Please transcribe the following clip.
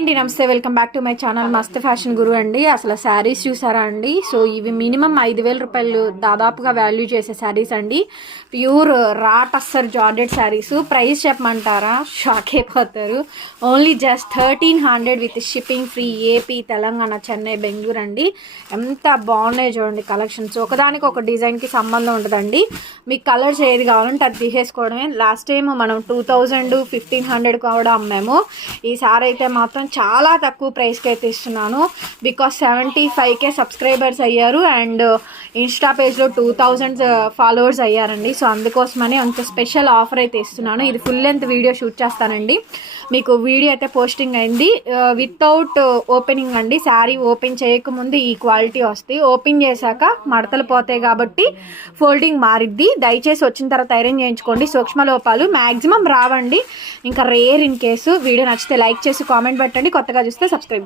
అండి, నమస్తే. Welcome back to my channel మస్త్ ఫ్యాషన్ గురు అండి. అసలు శారీస్ చూసారా అండి? సో ఇవి మినిమం 5,000 రూపాయలు దాదాపుగా వాల్యూ చేసే శారీస్ అండి. Pure raw tussar georgette saris. Price చెప్పమంటారా? షాక్ అయిపోతారు. Only just 1300 with shipping free. AP, Telangana, Chennai, Bengaluru అండి. ఎంత బాగున్నాయి చూడండి కలెక్షన్స్. ఒకదానికి ఒక డిజైన్కి సంబంధం ఉంటుందండి. మీకు కలర్స్ ఏది కావాలంటే అది తీసేసుకోవడమే. లాస్ట్ టైం మనం 2000, 1500 కూడా అమ్మాము. ఈసారి అయితే మాత్రం చాలా తక్కువ ప్రైస్కి అయితే ఇస్తున్నాను. బికాస్ 75K సబ్స్క్రైబర్స్ అయ్యారు అండ్ ఇన్స్టా పేజ్లో 2000 ఫాలోవర్స్ అయ్యారండి. సో అందుకోసమని అంత స్పెషల్ ఆఫర్ అయితే ఇస్తున్నాను. ఇది ఫుల్ లెంత్ వీడియో షూట్ చేస్తానండి. మీకు వీడియో అయితే పోస్టింగ్ అయింది వితౌట్ ఓపెనింగ్ అండి. శారీ ఓపెన్ చేయకముందు ఈ క్వాలిటీ వస్తాయి. ఓపెన్ చేశాక మడతలు పోతాయి కాబట్టి ఫోల్డింగ్ మారిద్ది. దయచేసి వచ్చిన తర్వాత ఐరన్ చేయించుకోండి. సూక్ష్మ లోపాలు మ్యాక్సిమం రావండి. ఇంకా రేర్ ఇన్ కేసు. వీడియో నచ్చితే లైక్ చేసి కామెంట్ పెట్టండి. కొత్తగా చూస్తే సబ్స్క్రైబ్.